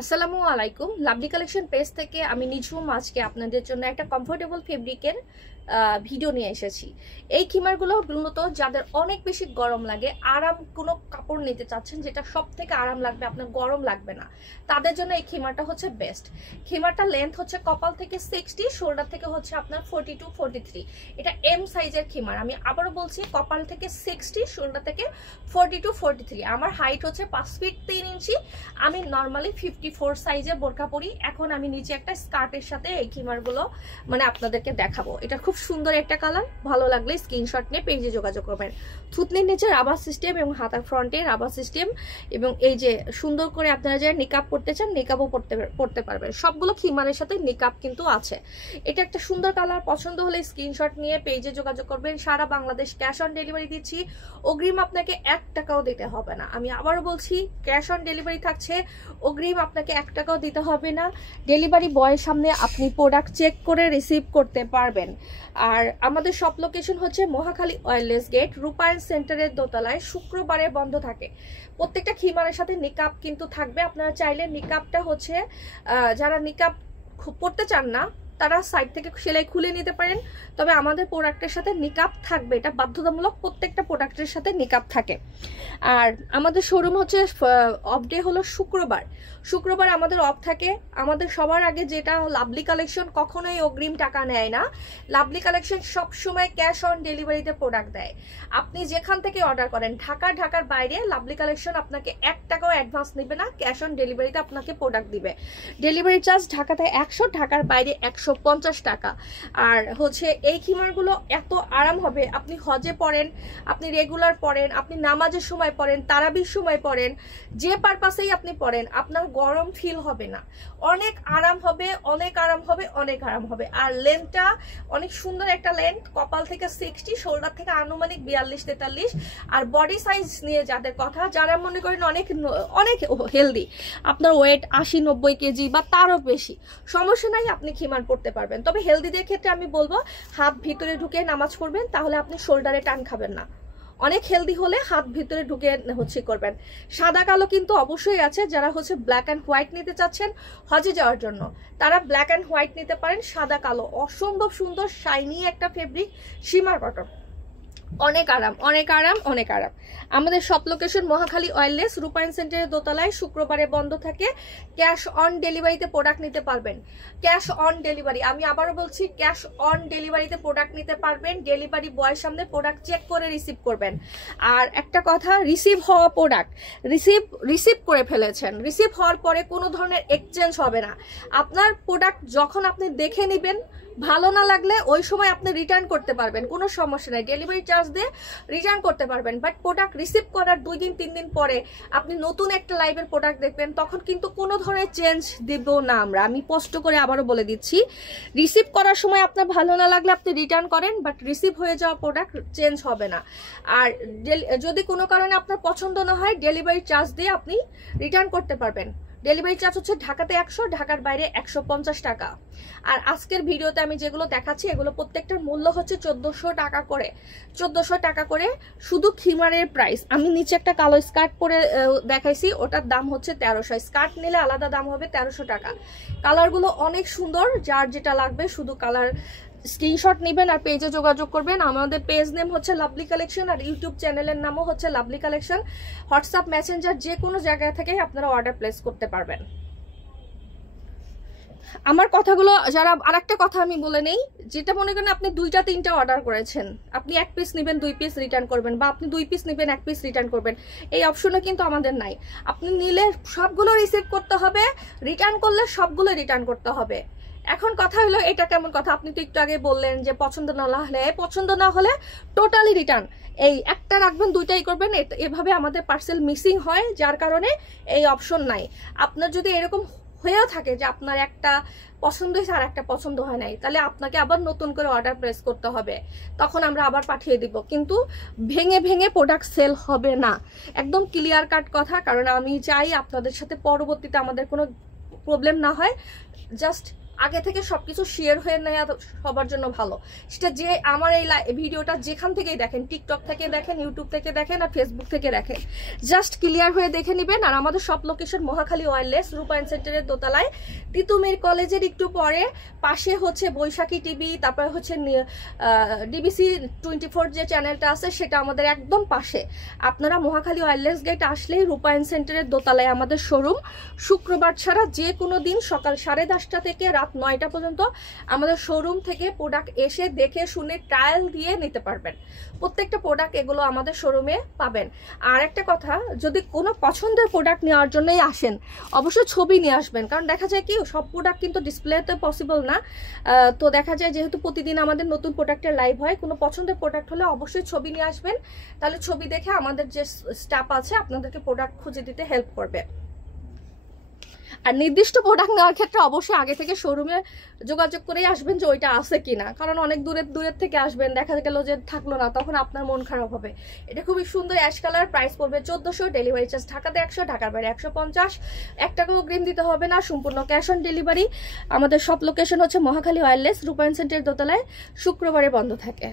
আসসালামু আলাইকুম। Lovely collection page থেকে আমি নিঝুম আজকে আপনাদের জন্য একটা কমফোর্টেবল ফেব্রিকের ভিডিও নিয়ে এসেছি। এই খিমারগুলো মূলত যাদের অনেক বেশি গরম লাগে, আরাম কোনো কাপড় নিতে চাচ্ছেন যেটা সব থেকে আরাম লাগবে, আপনার গরম লাগবে না, তাদের জন্য এই খিমারটা হচ্ছে বেস্ট। খিমারটা লেন্থ হচ্ছে কপাল থেকে 60, শোল্ডার থেকে হচ্ছে আপনার 42 43। এটা এম সাইজের খিমার। আমি আবারও বলছি, কপাল থেকে 60, শোল্ডার থেকে 42 43। আমার হাইট হচ্ছে 5 ফিট 3 ইঞ্চি। আমি নর্মালি 54 সাইজে বোরকা পরি। এখন আমি নিচে একটা স্কার্টের সাথে এই খিমারগুলো মানে আপনাদেরকে দেখাবো। এটা খুব সুন্দর একটা কালার, ভালো লাগলে স্ক্রিনশট নিয়ে পেজে যোগাযোগ করবেন। থুতনির নিচে রাবার সিস্টেম এবং হাতার ফ্রন্টে রাবার সিস্টেম, এবং এই যে সুন্দর করে আপনারা যারা নিকাব পড়তে চান নিকাবও পড়তে পারবেন। সবগুলো খিমারের সাথে নিকাব কিন্তু আছে। এটা একটা সুন্দর কালার, পছন্দ হলে স্ক্রিনশট নিয়ে পেজে যোগাযোগ করবেন। সারা বাংলাদেশ ক্যাশ অন ডেলিভারি দিচ্ছি, অগ্রিম আপনাকে 1 টাকাও দিতে হবে না। আমি আবারও বলছি, ক্যাশ অন ডেলিভারি থাকছে, অগ্রিম আপনাকে 1 টাকাও দিতে হবে না। ডেলিভারি বয়ের সামনে আপনি প্রোডাক্ট চেক করে রিসিভ করতে পারবেন। আর আমাদের সব লোকেশন হচ্ছে মহাখালী ওয়্যারলেস গেট, রূপায়ণ সেন্টারের দোতলায়। শুক্রবারে বন্ধ থাকে। প্রত্যেকটা খিমারের সাথে নিকাব কিন্তু থাকবে। আপনারা চাইলে নিকাবটা হচ্ছে যারা নিকাব পড়তে চান না তারা সাইড থেকে সেলাই খুলে নিতে পারেন, তবে আমাদের প্রোডাক্টের সাথে নিকাব থাকবে, এটা বাধ্যতামূলক। প্রত্যেকটা প্রোডাক্টের সাথে নিকাব থাকে। আর আমাদের শোরুম হচ্ছে অফ ডে হলো শুক্রবার। শুক্রবার আমাদের অফ থাকে। আমাদের সবার আগে যেটা, লাভলি কালেকশন কখনোই অগ্রিম টাকা নেয় না। লাভলি কালেকশন সবসময় ক্যাশ অন ডেলিভারিতে প্রোডাক্ট দেয়। আপনি যেখান থেকে অর্ডার করেন, ঢাকার বাইরে, লাভলি কালেকশন আপনাকে 1 টাকাও অ্যাডভান্স নেবে না, ক্যাশ অন ডেলিভারিতে আপনাকে প্রোডাক্ট দিবে। ডেলিভারি চার্জ ঢাকাতে 100, ঢাকার বাইরে 150 টাকা। আর হচ্ছে এই খিমারগুলো এত আরাম হবে, আপনি হজে পড়েন, আপনি রেগুলার পড়েন, আপনি নামাজের সময় পড়েন, তারাবির সময় পড়েন, যে পারপাসেই আপনি পড়েন, আপনার গরম ফিল হবে না। অনেক আরাম হবে, অনেক আরাম হবে, অনেক আরাম হবে। আর লেন্থটা অনেক সুন্দর একটা লেন্থ, কপাল থেকে 60, শোল্ডার থেকে আনুমানিক 42 43। আর বডি সাইজ নিয়ে যাদের কথা, যারা মনে করেন অনেক অনেক হেলদি, আপনার ওয়েট 80 90 কেজি বা তারও বেশি, সমস্যা নাই, আপনি খিমার পড়তে পারবেন। তবে হেলদিদের ক্ষেত্রে আমি বলবো হাত ভিতরে ঢুকে নামাজ পড়বেন, তাহলে আপনি শোল্ডারে টান খাবেন না। অনেক হেলদি হলে হাত ভিতরে ঢুকে হচ্ছে করবেন। সাদা কালো কিন্তু অবশ্যই আছে। যারা হচ্ছে ব্ল্যাক অ্যান্ড হোয়াইট নিতে চাচ্ছেন হজে যাওয়ার জন্য, তারা ব্ল্যাক অ্যান্ড হোয়াইট নিতে পারেন। সাদা কালো অসম্ভব সুন্দর শাইনি একটা ফেব্রিক, সীমার কটন, অনেক আরাম, অনেক আরাম, অনেক আরাম। আমাদের সব লোকেশন মহাখালী ওয়্যারলেস, রূপায়ণ সেন্টারের দোতলায়। শুক্রবারে বন্ধ থাকে। ক্যাশ অন ডেলিভারিতে প্রোডাক্ট নিতে পারবেন। ক্যাশ অন ডেলিভারি, আমি আবারও বলছি, ক্যাশ অন ডেলিভারিতে প্রোডাক্ট নিতে পারবেন। ডেলিভারি বয়ের সামনে প্রোডাক্ট চেক করে রিসিভ করবেন। আর একটা কথা, রিসিভ হওয়া প্রোডাক্ট রিসিভ করে ফেলেছেন, রিসিভ হওয়ার পরে কোনো ধরনের এক্সচেঞ্জ হবে না। আপনার প্রোডাক্ট যখন আপনি দেখে নেবেন, ভালো না লাগলে ওই সময় আপনি রিটার্ন করতে পারবেন, কোনো সমস্যা নাই, ডেলিভারি চার্জ দিয়ে রিটার্ন করতে পারবেন। বাট প্রোডাক্ট রিসিভ করার 2 দিন 3 দিন পরে আপনি নতুন একটা লাইভের প্রোডাক্ট দেখবেন, তখন কিন্তু কোনো ধরনের চেঞ্জ দেব না আমরা। আমি স্পষ্ট করে আবারও বলে দিচ্ছি, রিসিভ করার সময় আপনার ভালো না লাগলে আপনি রিটার্ন করেন, বাট রিসিভ হয়ে যাওয়া প্রোডাক্ট চেঞ্জ হবে না। আর যদি কোনো কারণে আপনার পছন্দ না হয়, ডেলিভারি চার্জ দিয়ে আপনি রিটার্ন করতে পারবেন। ডেলিভারি চার্জ হচ্ছে ঢাকাতে 100, ঢাকার বাইরে 150 টাকা। আর আজকের ভিডিওতে আমি যেগুলো দেখাচ্ছি, এগুলো প্রত্যেকটার মূল্য হচ্ছে 1400 টাকা করে। 1400 টাকা করে শুধু খিমারের প্রাইস। আমি নিচে একটা কালো স্কার্ট পরে দেখাইছি, ওটার দাম হচ্ছে 1300। স্কার্ট নিলে আলাদা দাম হবে 1300 টাকা। কালারগুলো অনেক সুন্দর, যার যেটা লাগবে শুধু কালার স্ক্রিনশট নেবেন আর পেজে যোগাযোগ করবেন। আমাদের পেজ নেম হচ্ছে লাভলি কালেকশন, আর ইউটিউব চ্যানেলের নামও হচ্ছে লাভলি কালেকশন। হোয়াটসঅ্যাপ মেসেঞ্জার যে কোনো জায়গায় থেকে আপনারা অর্ডার প্লেস করতে পারবেন। আমার কথাগুলো যারা, আরেকটা কথা আমি বলে নেই, যেটা মনে করেন আপনি 2টা 3টা অর্ডার করেছেন, আপনি 1 পিস নেবেন 2 পিস রিটার্ন করবেন, বা আপনি 2 পিস নেবেন 1 পিস রিটার্ন করবেন, এই অপশনও কিন্তু আমাদের নাই। আপনি নিলে সবগুলো রিসিভ করতে হবে, রিটার্ন করলে সবগুলো রিটার্ন করতে হবে। এখন কথা হলো, এটা কেমন কথা, আপনি তো একটু আগে বললেন যে পছন্দ না হলে টোটালি রিটার্ন। এই একটা রাখবেন, 2টাই করবেন, এভাবে আমাদের পার্সেল মিসিং হয়, যার কারণে এই অপশন নাই। আপনার যদি এরকম হয়েও থাকে যে আপনার একটা পছন্দ হয়েছে আর একটা পছন্দ হয় নাই, তাহলে আপনাকে আবার নতুন করে অর্ডার প্লেস করতে হবে, তখন আমরা আবার পাঠিয়ে দিব। কিন্তু ভেঙে ভেঙে প্রোডাক্ট সেল হবে না, একদম ক্লিয়ার কাট কথা। কারণ আমি চাই আপনাদের সাথে পরবর্তীতে আমাদের কোনো প্রবলেম না হয়। জাস্ট আগে থেকে সবকিছু শেয়ার হয়ে নেওয়া সবার জন্য ভালো। সেটা যে আমার এই ভিডিওটা যেখান থেকেই দেখেন, টিকটক থেকে দেখেন, ইউটিউব থেকে দেখেন, আর ফেসবুক থেকে দেখেন, জাস্ট ক্লিয়ার হয়ে দেখে নেবেন। আর আমাদের সব লোকেশন মহাখালী ওয়্যারলেস, রূপায়ণ সেন্টারের দোতলায়, তিতুমির কলেজের একটু পরে, পাশে হচ্ছে বৈশাখী টিভি, তারপরে হচ্ছে ডিবিসি 24 যে চ্যানেলটা আছে সেটা আমাদের একদম পাশে। আপনারা মহাখালী ওয়্যারলেস গেট আসলেই রূপায়ণ সেন্টারের দোতলায় আমাদের শোরুম। শুক্রবার ছাড়া যে কোনো দিন সকাল 10:30 থেকে রাত 9টা পর্যন্ত আমাদের শোরুম থেকে প্রোডাক্ট এসে দেখে শুনে ট্রায়াল দিয়ে নিতে পারবেন। প্রত্যেকটা প্রোডাক্ট এগুলো আমাদের শোরুমে পাবেন। আর একটা কথা, যদি কোনো পছন্দের প্রোডাক্ট নেওয়ার জন্যই আসেন, অবশ্যই ছবি নিয়ে আসবেন, কারণ দেখা যায় কি সব প্রোডাক্ট কিন্তু ডিসপ্লেতে পসিবল না। তো দেখা যায় যেহেতু প্রতিদিন আমাদের নতুন প্রোডাক্টের লাইভ হয়, কোনো পছন্দের প্রোডাক্ট হলে অবশ্যই ছবি নিয়ে আসবেন। তাহলে ছবি দেখে আমাদের যে স্টাফ আছে আপনাদেরকে প্রোডাক্ট খুঁজে দিতে হেল্প করবে। আর নির্দিষ্ট প্রোডাক্ট নেওয়ার ক্ষেত্রে অবশ্যই আগে থেকে শোরুমে যোগাযোগ করেই আসবেন যে ওইটা আছে কিনা, কারণ অনেক দূরের থেকে আসবেন, দেখা গেল যে থাকলো না, তখন আপনার মন খারাপ হবে। এটা খুবই সুন্দর অ্যাশ কালার, প্রাইস পড়বে 1400, ডেলিভারি চার্জ ঢাকাতে 100, ঢাকার বাইরে 150, 1 টাকাও অগ্রিম দিতে হবে না, সম্পূর্ণ ক্যাশ অন ডেলিভারি। আমাদের সব লোকেশন হচ্ছে মহাখালী ওয়্যারলেস, রূপায়ণ সেন্টারের দোতলায়, শুক্রবারে বন্ধ থাকে।